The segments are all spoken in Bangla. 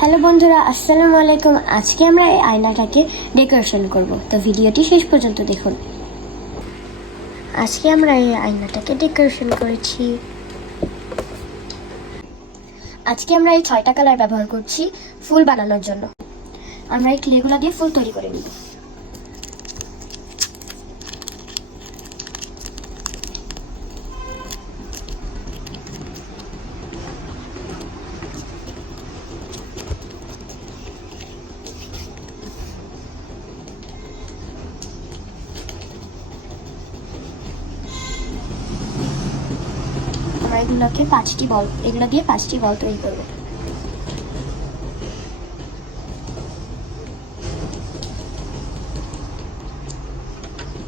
হ্যালো বন্ধুরা, আসসালামু আলাইকুম। আজকে আমরা এই আয়নাটাকে ডেকোরেশন করব, তো ভিডিওটি শেষ পর্যন্ত দেখুন। আজকে আমরা এই আয়নাটাকে ডেকোরেশন করেছি। আজকে আমরা এই 6টা কালার ব্যবহার করছি ফুল বানানোর জন্য। আমরা এই ক্লেগুলো দিয়ে ফুল তৈরি করে নিব। আমরা এগুলো দিয়ে 5টি বল তৈরি করব।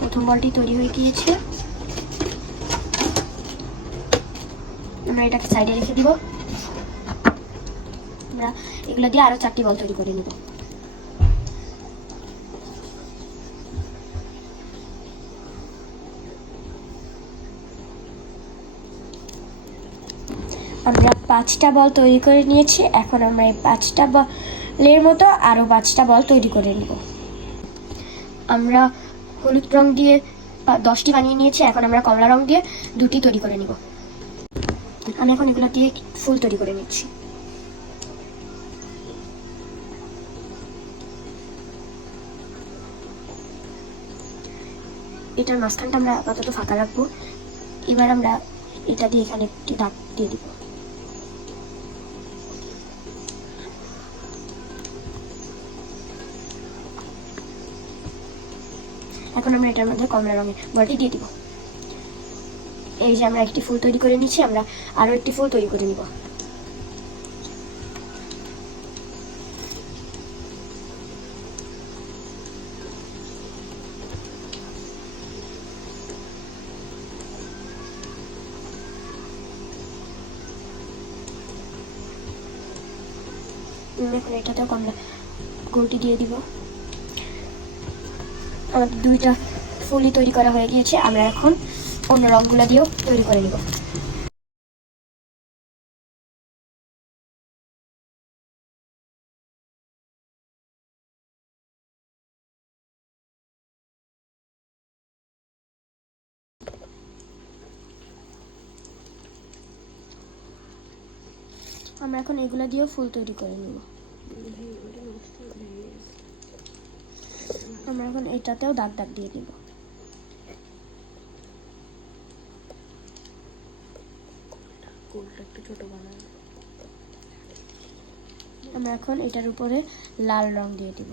প্রথম বলটি তৈরি হয়ে গিয়েছে, আমরা এটাকে সাইডে রেখে দিব। আমরা এগুলো দিয়ে আরো 4টি বল তৈরি করে নেব। আমরা 5টা বল তৈরি করে নিয়েছি। এখন আমরা এই 5টা বলের মতো আরো 5টা বল তৈরি করে নেব। আমরা হলুদ রং দিয়ে 10টি বানিয়ে নিয়েছি। এখন আমরা কমলা রং দিয়ে 2টি তৈরি করে নিব। আমি এখন এগুলো দিয়ে ফুল তৈরি করে নিচ্ছি। এটার মাঝখানটা আমরা আপাতত ফাঁকা রাখবো। এবার আমরা এটা দিয়ে এখানে একটি দাগ দিয়ে দিব। এখন আমরা এটার মধ্যে কমলা রঙের বলটি দিয়ে দিব। এই যে আমরা একটি ফুল তৈরি করে নিচ্ছি, আমরা আরো একটি ফুল তৈরি করে নিব। এখন এটাতেও কমলা গোলটি দিয়ে দিব। আমাদের 2টা ফুলই তৈরি করা হয়ে গিয়েছে। আমরা এখন অন্য রঙগুলো দিয়েও তৈরি করে নিব। আমরা এখন এগুলো দিয়েও ফুল তৈরি করে নিব। আমরা এখন এটাতেও দাগ দাগ দিয়ে দিব। আমরা এখন এটার উপরে লাল রং দিয়ে দিব।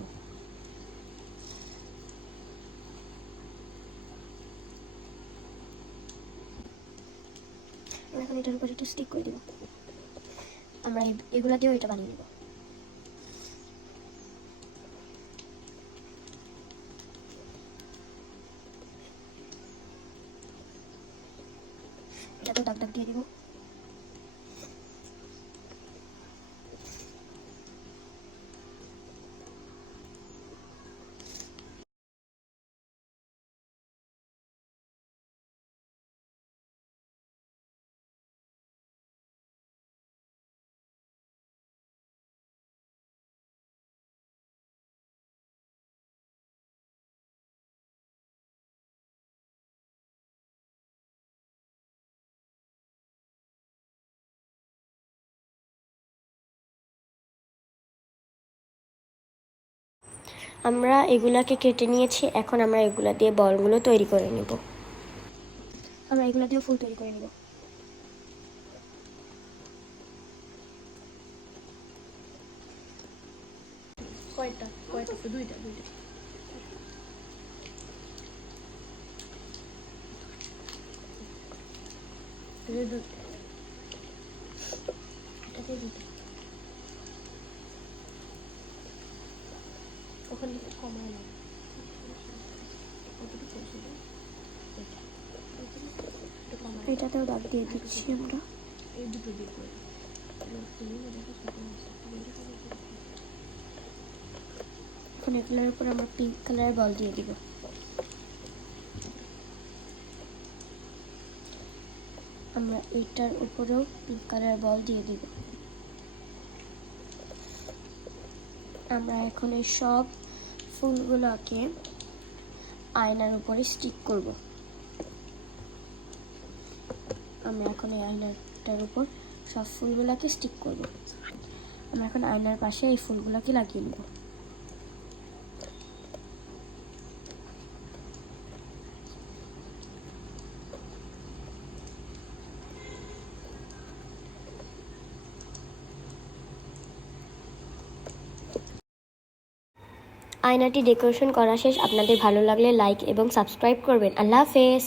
এখন এটার উপরে একটা স্টিক করে দিব। আমরা এগুলা দিয়েও এটা বানিয়ে নেব। এটাতে দাগ দাগ দিয়ে দিব। আমরা এগুলাকে কেটে নিয়েছি। এখন আমরা এগুলা দিয়ে বলগুলো তৈরি করে নেব। আমরা এগুলা দিয়ে ফুল তৈরি করে নেব। কয়টা দুইটা ওখানে কমায় না, এটাতেও দাগ দিয়ে দিচ্ছি আমরা। এই দুটো দিয়ে এখন এগুলোর উপর আমরা পিঙ্ক কালারের বল দিয়ে দিব। আমরা এটার উপরেও পিঙ্ক কালারের বল দিয়ে দিব। আমরা এখন এই সব ফুলগুলোকে আয়নার উপরে স্টিক করব। আমরা এখন এই আয়নাটার উপর সব ফুলগুলোকে স্টিক করব। আমরা এখন আয়নার পাশে এই ফুলগুলোকে লাগিয়ে নেব। আয়নাটি ডেকোরেশন করা শেষ। আপনাদের ভালো লাগলে লাইক এবং সাবস্ক্রাইব করবেন। আল্লাহ হাফেজ।